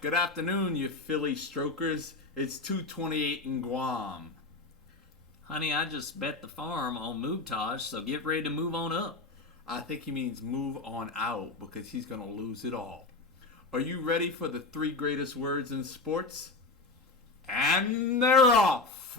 Good afternoon, you Philly strokers. It's 2:28 in Guam. Honey, I just bet the farm on Moobtaj, so get ready to move on up. I think he means move on out because he's going to lose it all. Are you ready for the 3 greatest words in sports? And they're off!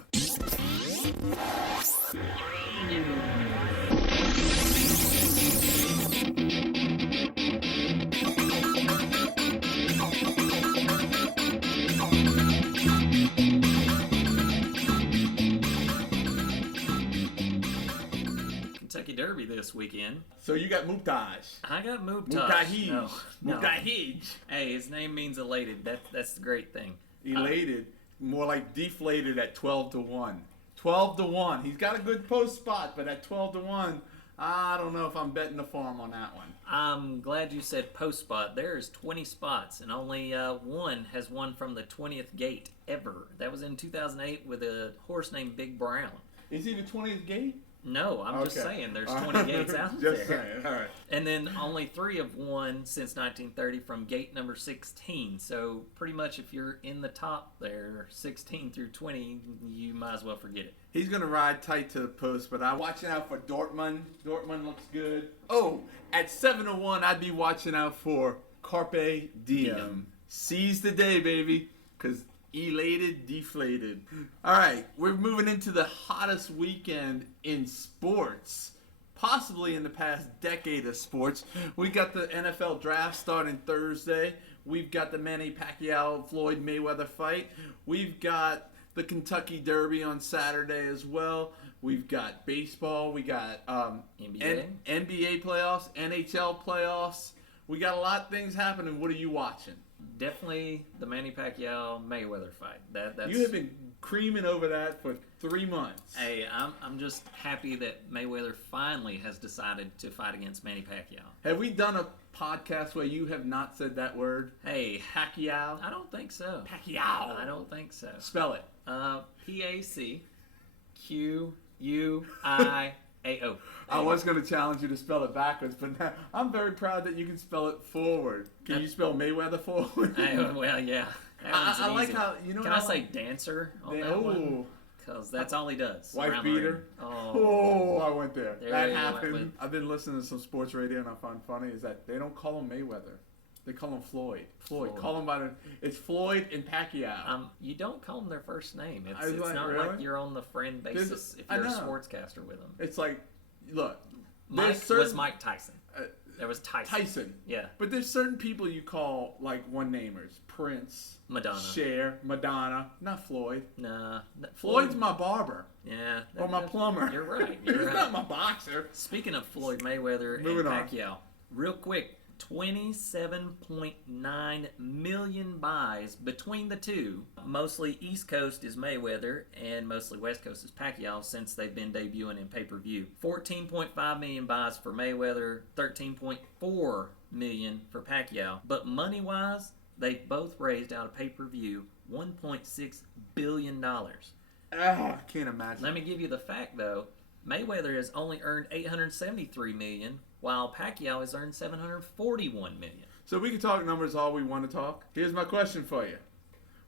Kentucky Derby this weekend. So you got Moobtaj. I got Moobtaj. Moobtaj. No. Moobtaj. Hey, his name means elated. That's the great thing. Elated. More like deflated at 12-1. 12-1. He's got a good post spot, but at 12-1, I don't know if I'm betting the farm on that one. I'm glad you said post spot. There's 20 spots, and only one has won from the 20th gate ever. That was in 2008 with a horse named Big Brown. Is he the 20th gate? No, I'm just saying there's 20 gates out there. Just saying, all right. And then only 3 have won since 1930 from gate number 16. So pretty much if you're in the top there, 16 through 20, you might as well forget it. He's going to ride tight to the post, but I'm watching out for Dortmund. Dortmund looks good. Oh, at 7-1, I'd be watching out for Carpe Diem. Seize the day, baby, because elated, deflated. All right, we're moving into the hottest weekend in sports, possibly in the past decade of sports. We got the NFL draft starting Thursday. We've got the Manny Pacquiao Floyd Mayweather fight. We've got the Kentucky Derby on Saturday as well. We've got baseball. We got NBA playoffs, NHL playoffs. We got a lot of things happening. What are you watching? Definitely the Manny Pacquiao Mayweather fight. That's You have been creaming over that for 3 months. Hey, I'm just happy that Mayweather finally has decided to fight against Manny Pacquiao. Have we done a podcast where you have not said that word? Hey, Pacquiao? I don't think so. Pacquiao. I don't think so. Spell it. Pacquiao. I was going to challenge you to spell it backwards, but now I'm very proud that you can spell it forward. Can you spell Mayweather forward? Well, yeah. I like how, you know. Can I say dancer on that one? Because that's all he does. Wife beater? I went there. That happened. I've been listening to some sports radio, and I find funny is that they don't call him Mayweather. They call him Floyd. Call him by it's Floyd and Pacquiao. You don't call them their first name. It's like, not really? like you're on the friend basis if you're a sportscaster with them. It's like, look. Mike was Mike Tyson. There was Tyson. Yeah. But there's certain people you call like one-namers. Prince. Madonna. Cher. Madonna. Not Floyd. Nah. Floyd's my barber. Yeah. Or my plumber. You're right. He's not my boxer. Speaking of Floyd Mayweather and Pacquiao, real quick, 27.9 million buys between the two. Mostly East Coast is Mayweather and mostly West Coast is Pacquiao since they've been debuting in pay-per-view. 14.5 million buys for Mayweather, 13.4 million for Pacquiao. But money-wise, they both raised out of pay-per-view $1.6 billion. I can't imagine. Let me give you the fact, though. Mayweather has only earned $873 million, while Pacquiao has earned $741 million. So we can talk numbers all we want to talk. Here's my question for you.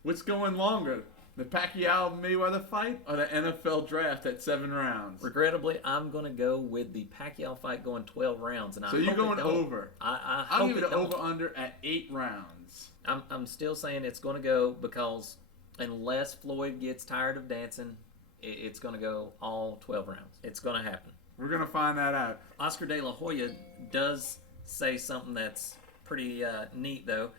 What's going longer, the Pacquiao-Mayweather fight or the NFL draft at 7 rounds? Regrettably, I'm going to go with the Pacquiao fight going 12 rounds. And so you're going over? I'll give it an over-under at 8 rounds. I'm still saying it's going to go because unless Floyd gets tired of dancing, it's going to go all 12 rounds. It's going to happen. We're going to find that out. Oscar De La Hoya does say something that's pretty neat, though.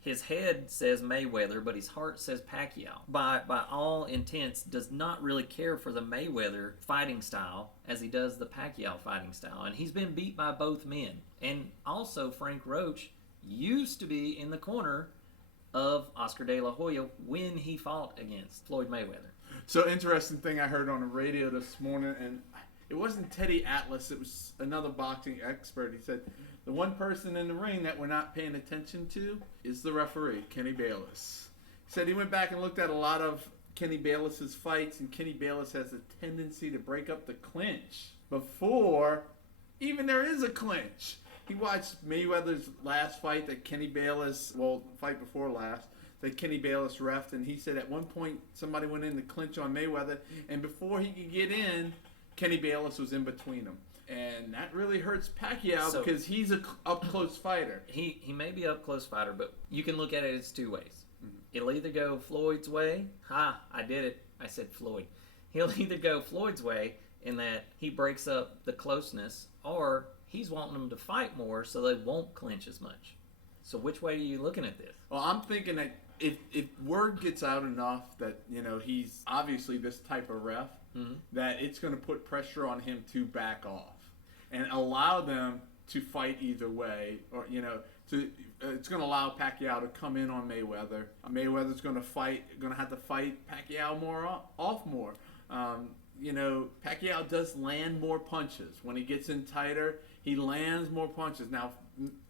His head says Mayweather, but his heart says Pacquiao. By all intents, does not really care for the Mayweather fighting style as he does the Pacquiao fighting style. And he's been beat by both men. And also, Frank Roach used to be in the corner of Oscar De La Hoya when he fought against Floyd Mayweather. So interesting thing I heard on the radio this morning, and it wasn't Teddy Atlas, it was another boxing expert. He said the one person in the ring that we're not paying attention to is the referee, Kenny Bayless. He said he went back and looked at a lot of Kenny Bayless's fights, and Kenny Bayless has a tendency to break up the clinch before even there is a clinch. He watched Mayweather's last fight that Kenny Bayless, fight before last, that Kenny Bayless reffed, and he said at one point somebody went in to clinch on Mayweather, and before he could get in, Kenny Bayless was in between them. And that really hurts Pacquiao because he's a up-close fighter. He may be up close fighter, but you can look at it as two ways. It'll either go Floyd's way. I did it. I said Floyd. He'll either go Floyd's way in that he breaks up the closeness, or he's wanting them to fight more so they won't clinch as much. So which way are you looking at this? Well, I'm thinking that if word gets out enough that, you know, he's obviously this type of ref, that it's going to put pressure on him to back off and allow them to fight either way, or, you know, it's going to allow Pacquiao to come in on Mayweather. Mayweather's going to have to fight Pacquiao more. You know, Pacquiao does land more punches. When he gets in tighter, he lands more punches. Now,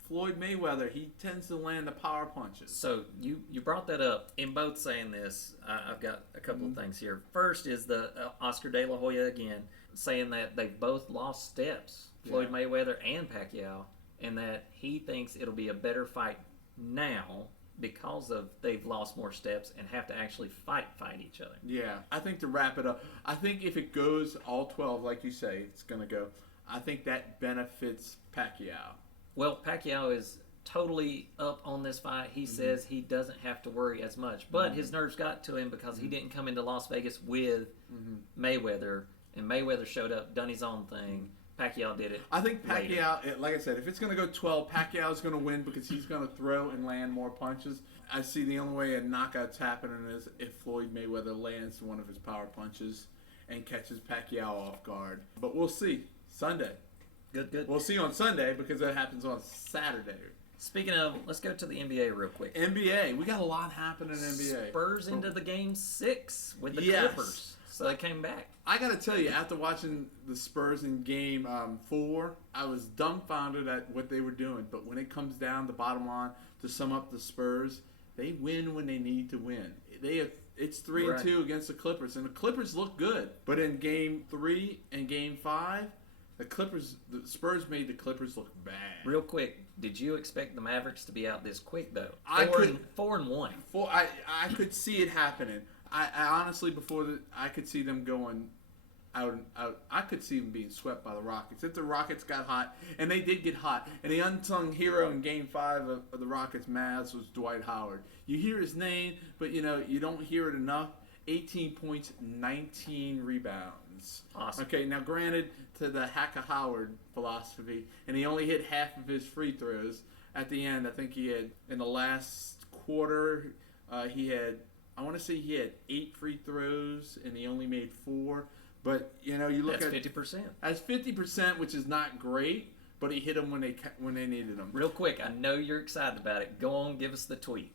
Floyd Mayweather, he tends to land the power punches. So you brought that up. In both saying this, I've got a couple of things here. First is the Oscar De La Hoya again, saying that they've both lost steps, Floyd Mayweather and Pacquiao, and that he thinks it'll be a better fight now because of they've lost more steps and have to actually fight each other. Yeah, I think to wrap it up, I think if it goes all 12, like you say, it's going to go, I think that benefits Pacquiao. Well, Pacquiao is totally up on this fight. He says he doesn't have to worry as much, but his nerves got to him because he didn't come into Las Vegas with Mayweather, and Mayweather showed up, done his own thing. Pacquiao did it. I think Pacquiao, like I said, if it's going to go 12, Pacquiao's going to win because he's going to throw and land more punches. I see the only way a knockout's happening is if Floyd Mayweather lands one of his power punches and catches Pacquiao off guard. But we'll see. Sunday. Good. We'll see on Sunday because that happens on Saturday. Speaking of, let's go to the NBA real quick. NBA. We got a lot happening in NBA. Spurs into the game 6 with the Clippers. So they came back. I got to tell you, after watching the Spurs in game 4, I was dumbfounded at what they were doing. But when it comes down, the bottom line, to sum up the Spurs, they win when they need to win. It's 3-2 against the Clippers, and the Clippers look good. But in game 3 and game 5, the Spurs made the Clippers look bad. Real quick, did you expect the Mavericks to be out this quick though? 4-1. I could see it happening. I honestly, I could see them going out. I could see them being swept by the Rockets. If the Rockets got hot, and they did get hot, and the unsung hero in Game 5 of the Rockets Mavs was Dwight Howard. You hear his name, but you don't hear it enough. 18 points, 19 rebounds. Awesome. Okay, now granted, to the Howard philosophy, and he only hit half of his free throws. At the end, I think he had, in the last quarter, he had 8 free throws, and he only made 4. But, you look at... That's 50%. That's 50%, which is not great, but he hit them when they needed them. Real quick, I know you're excited about it. Go on, give us the tweet.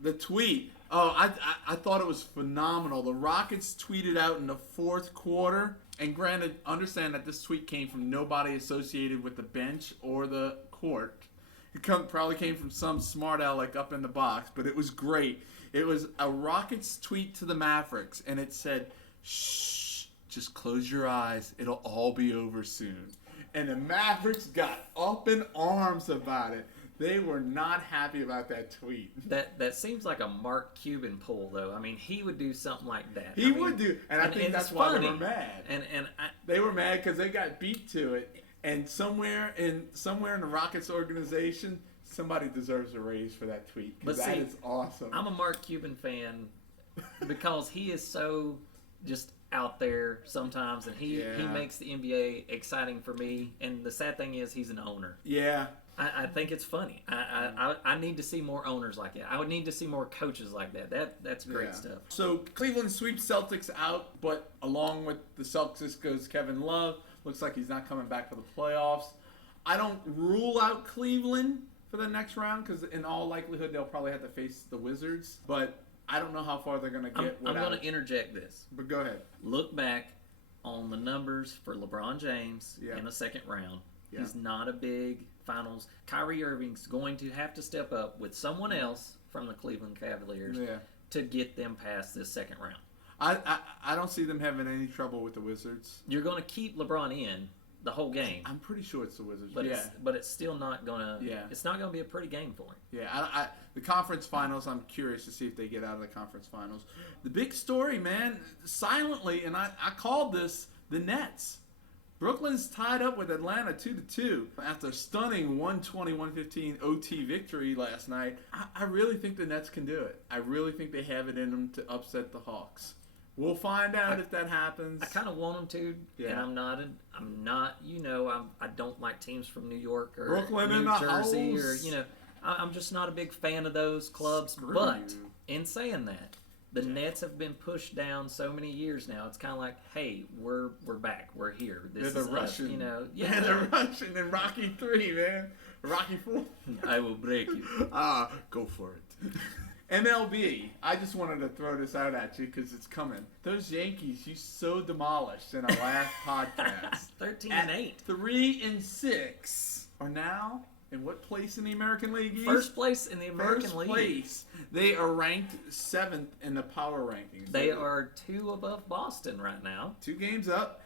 The tweet. Oh, I thought it was phenomenal. The Rockets tweeted out in the 4th quarter, and granted, understand that this tweet came from nobody associated with the bench or the court. It probably came from some smart aleck up in the box, but it was great. It was a Rockets tweet to the Mavericks, and it said, "Shh, just close your eyes. It'll all be over soon." And the Mavericks got up in arms about it. They were not happy about that tweet. That seems like a Mark Cuban pull, though. I mean, he would do something like that. He would do, and I think that's why they were mad. They were mad because they got beat to it. And somewhere in the Rockets organization, somebody deserves a raise for that tweet. Because that is awesome. I'm a Mark Cuban fan because he is so just out there sometimes, and he makes the NBA exciting for me. And the sad thing is, he's an owner. Yeah. I think it's funny. I need to see more owners like that. I would need to see more coaches like that. That's great stuff. So Cleveland sweeps Celtics out, but along with the Celtics goes Kevin Love. Looks like he's not coming back for the playoffs. I don't rule out Cleveland for the next round because in all likelihood they'll probably have to face the Wizards. But I don't know how far they're going to get. I'm going to interject this. But go ahead. Look back on the numbers for LeBron James in the second round. Yeah. He's not a big finals. Kyrie Irving's going to have to step up with someone else from the Cleveland Cavaliers to get them past this second round. I don't see them having any trouble with the Wizards. You're going to keep LeBron in, the whole game. I'm pretty sure it's the Wizards. But yeah. it's still not gonna. Yeah. It's not gonna be a pretty game for him. Yeah, the conference finals, I'm curious to see if they get out of the conference finals. The big story, man, silently, and I called this, the Nets. Brooklyn's tied up with Atlanta 2-2 after a stunning 120-115 OT victory last night. I really think the Nets can do it. I really think they have it in them to upset the Hawks. We'll find out if that happens. I kind of want them to, and I'm not. I don't like teams from New York or Brooklyn New in the Jersey house. or I'm just not a big fan of those clubs. Screw but you. in saying that, the Nets have been pushed down so many years now. It's kind of like, hey, we're back. We're here. This They're is the Russian. us. Yeah, they're Russian in Rocky 3, man. Rocky 4. I will break you. Go for it. MLB, I just wanted to throw this out at you because it's coming. Those Yankees, you so demolished in our last podcast. 13-8. 3-6 are now in what place in the American League East? First place in the American League. First place. They are ranked 7th in the power rankings. They are 2 above Boston right now. 2 games up.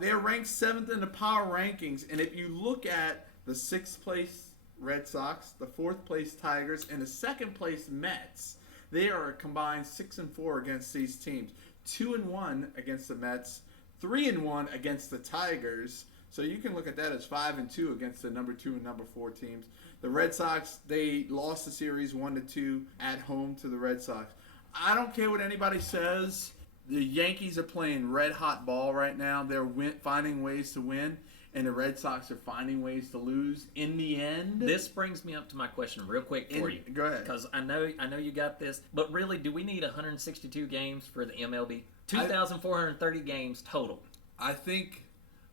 They are ranked 7th in the power rankings, and if you look at the 6th place Red Sox, the 4th place Tigers, and the 2nd place Mets, they are a combined 6-4 against these teams. 2-1 against the Mets, 3-1 against the Tigers. So you can look at that as 5-2 against the number 2 and number 4 teams. The Red Sox, they lost the series 1-2 at home to the Red Sox. I don't care what anybody says. The Yankees are playing red hot ball right now. They're finding ways to win. And the Red Sox are finding ways to lose in the end. This brings me up to my question real quick for you. Go ahead. Because I know you got this. But really, do we need 162 games for the MLB? 2,430 games total. I think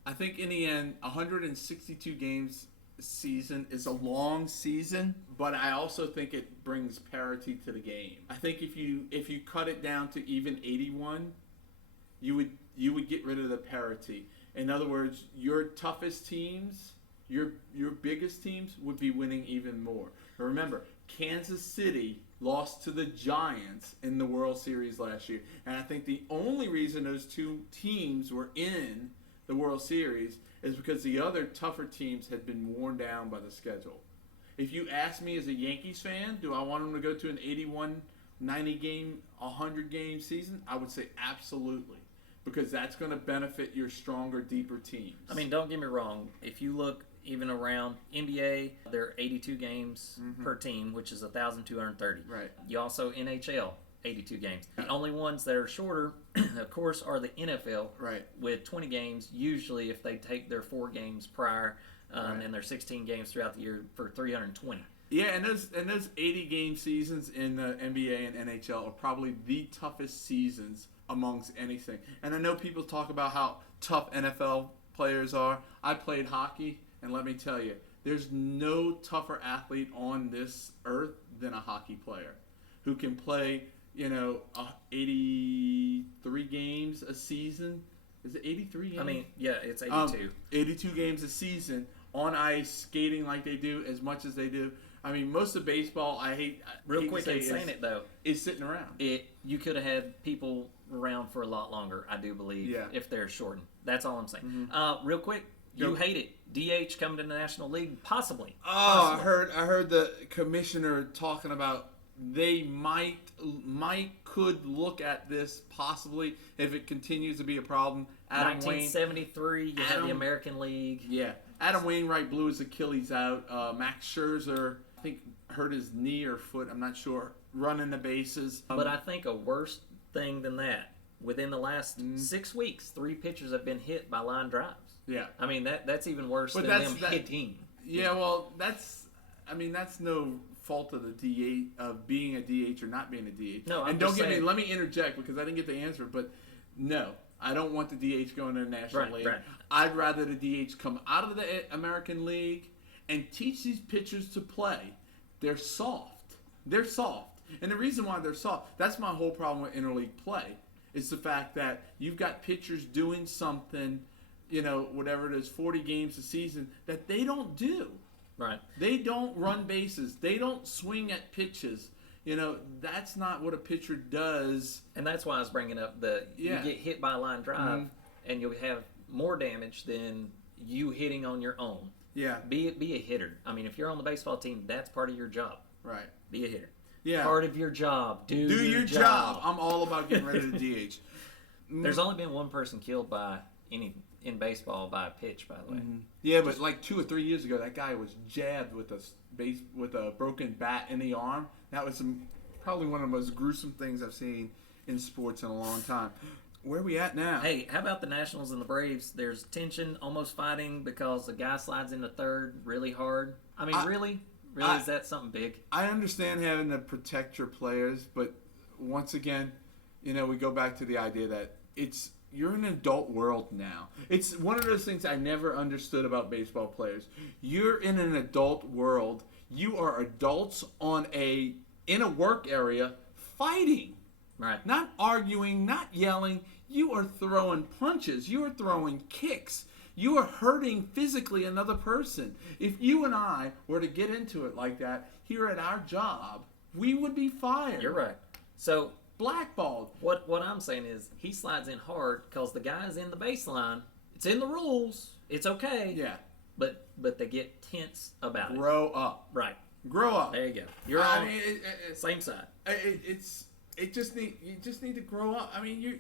in the end, 162 games season is a long season, but I also think it brings parity to the game. I think if you cut it down to even 81, you would get rid of the parity. In other words, your toughest teams, your biggest teams would be winning even more. But remember, Kansas City lost to the Giants in the World Series last year. And I think the only reason those 2 teams were in the World Series is because the other tougher teams had been worn down by the schedule. If you ask me as a Yankees fan, do I want them to go to an 81, 90 game, 100 game season? I would say absolutely. Because that's going to benefit your stronger, deeper teams. I mean, don't get me wrong. If you look even around NBA, there are 82 games per team, which is 1,230. Right. You also NHL, 82 games. The only ones that are shorter, of course, are the NFL. Right. With 20 games, usually if they take their 4 games prior and their 16 games throughout the year for 320. Yeah, and those 80 game seasons in the NBA and NHL are probably the toughest seasons amongst anything. And I know people talk about how tough NFL players are. I played hockey, and let me tell you, there's no tougher athlete on this earth than a hockey player who can play, 83 games a season. Is it 83 games? I mean, yeah, it's 82. 82 games a season on ice, skating like they do, as much as they do. I mean, most of baseball, I hate quick in saying it, though, is sitting around. You could have had people around for a lot longer, I do believe, if they're shortened. That's all I'm saying. Real quick, you hate it. DH coming to the National League, possibly. Oh, possibly. I heard the commissioner talking about they could look at this possibly if it continues to be a problem. 1973, you had the American League. Yeah. Adam Wainwright blew his Achilles out. Max Scherzer, I think, hurt his knee or foot. I'm not sure. Running the bases. But I think a worse thing than that, within the last 6 weeks, 3 pitchers have been hit by line drives. Yeah. I mean, that's even worse than them hitting. Yeah, well, that's no fault of the DH, of being a DH or not being a DH. No, and don't get me, let me interject because I didn't get the answer, but no. I don't want the DH going to the National League. Right. I'd rather the DH come out of the American League and teach these pitchers to play. They're soft. And the reason why they're soft, that's my whole problem with interleague play, is the fact that you've got pitchers doing something, whatever it is, 40 games a season, that they don't do. Right. They don't run bases. They don't swing at pitches. That's not what a pitcher does. And that's why I was bringing up you get hit by a line drive and you'll have more damage than you hitting on your own. Yeah. Be a hitter. I mean, if you're on the baseball team, that's part of your job. Right. Be a hitter. Yeah. Part of your job. Do your job. I'm all about getting rid of the DH. There's only been one person killed in baseball by a pitch, by the way. Mm-hmm. Yeah, but like 2 or 3 years ago, that guy was jabbed with a broken bat in the arm. That was probably one of the most gruesome things I've seen in sports in a long time. Where are we at now? Hey, how about the Nationals and the Braves? There's tension, almost fighting because the guy slides into third really hard. I mean, really, is that something big? I understand having to protect your players, but once again, we go back to the idea that you're in an adult world now. It's one of those things I never understood about baseball players. You're in an adult world. You are adults in a work area fighting. Right. Not arguing, not yelling. You are throwing punches. You are throwing kicks. You are hurting physically another person. If you and I were to get into it like that here at our job, we would be fired. You're right. So blackballed. What I'm saying is he slides in hard because the guy's in the baseline. It's in the rules. It's okay. Yeah. But they get tense about it. Grow up. Right. Grow up. There you go. You're on same side. You just need to grow up. I mean,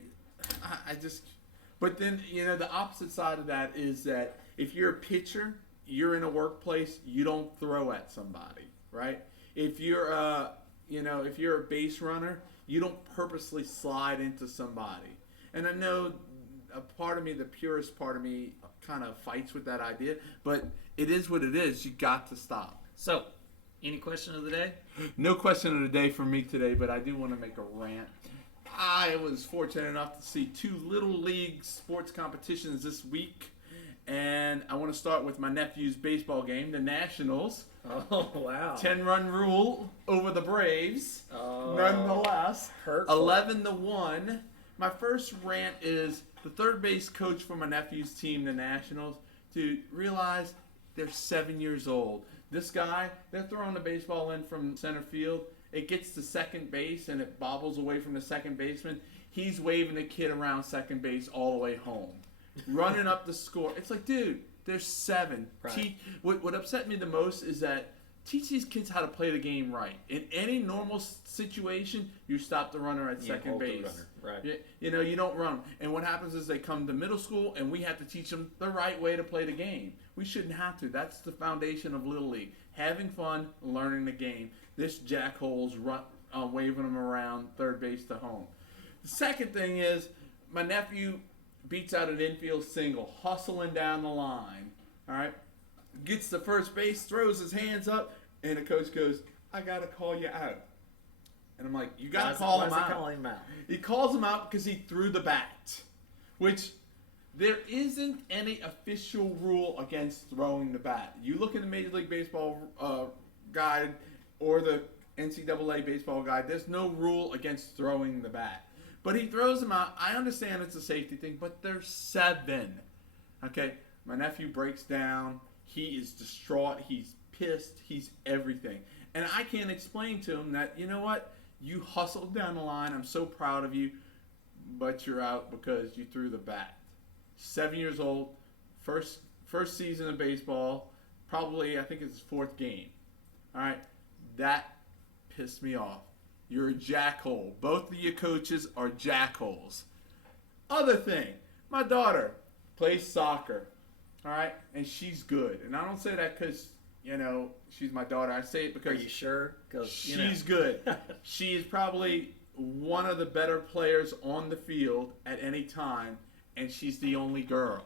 but then, the opposite side of that is that if you're a pitcher, you're in a workplace, you don't throw at somebody, right? If you're if you're a base runner, you don't purposely slide into somebody. And I know a part of me, the purest part of me, kind of fights with that idea, but it is what it is. You got to stop. So, any question of the day? No question of the day for me today, but I do want to make a rant. I was fortunate enough to see 2 Little League sports competitions this week, and I want to start with my nephew's baseball game, the Nationals. Oh, wow. 10-run rule over the Braves. Oh, nonetheless, hurtful. 11-1. My first rant is the third base coach for my nephew's team, the Nationals, to realize they're 7 years old. This guy, they're throwing the baseball in from center field. It gets to second base, and it bobbles away from the second baseman. He's waving the kid around second base all the way home, running up the score. It's like, dude, they're 7. Right. What upset me the most is that teach these kids how to play the game right. In any normal situation, you stop the runner at second base. Right. You don't run them. And what happens is they come to middle school, and we have to teach them the right way to play the game. We shouldn't have to. That's the foundation of Little League. Having fun, learning the game. This jackhole's waving them around third base to home. The second thing is my nephew beats out an infield single, hustling down the line. All right? Gets to first base, throws his hands up, and the coach goes, I got to call you out. And I'm like, you got to call him out. He calls him out because he threw the bat, which there isn't any official rule against throwing the bat. You look in the Major League Baseball guide or the NCAA baseball guide, there's no rule against throwing the bat. But he throws him out. I understand it's a safety thing, but they're 7. Okay, my nephew breaks down. He is distraught. He's pissed. He's everything. And I can't explain to him that, you know what? You hustled down the line. I'm so proud of you, but you're out because you threw the bat. 7 years old, first season of baseball, probably I think it's his 4th game. All right, that pissed me off. You're a jackhole. Both of your coaches are jackholes. Other thing, my daughter plays soccer. All right, and she's good. And I don't say that because she's my daughter. I say it because are you sure? Because she's good. She is probably one of the better players on the field at any time. And she's the only girl.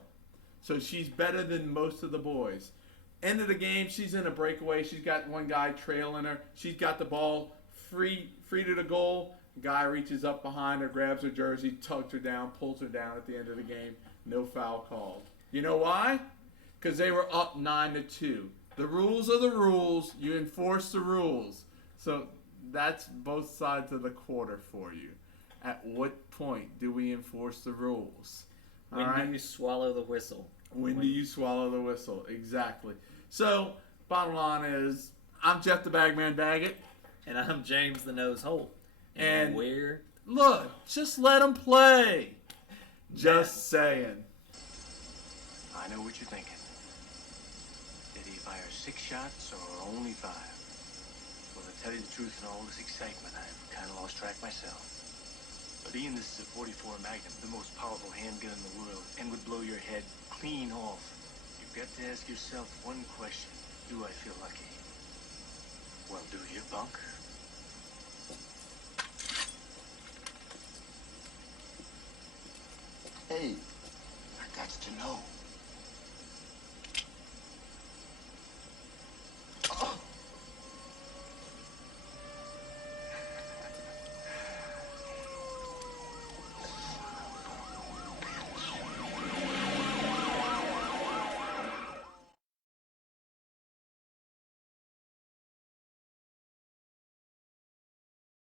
So she's better than most of the boys. End of the game, she's in a breakaway. She's got one guy trailing her. She's got the ball free to the goal. The guy reaches up behind her, grabs her jersey, tugs her down, pulls her down at the end of the game. No foul called. You know why? Because they were up 9-2. The rules are the rules. You enforce the rules. So that's both sides of the quarter for you. At what point do we enforce the rules? When do you swallow the whistle? When do you swallow the whistle? Exactly. So, bottom line is, I'm Jeff the Bagman Baggett. And I'm James the Nose Holt. And we're... Look, just let them play. Just saying. I know what you're thinking. do you fire 6 shots or only 5? Well, to tell you the truth, in all this excitement, I've kind of lost track myself. But Ian, this is a 44 Magnum, the most powerful handgun in the world, and would blow your head clean off. You've got to ask yourself one question. Do I feel lucky? Well, do you, punk? Hey, I got to know.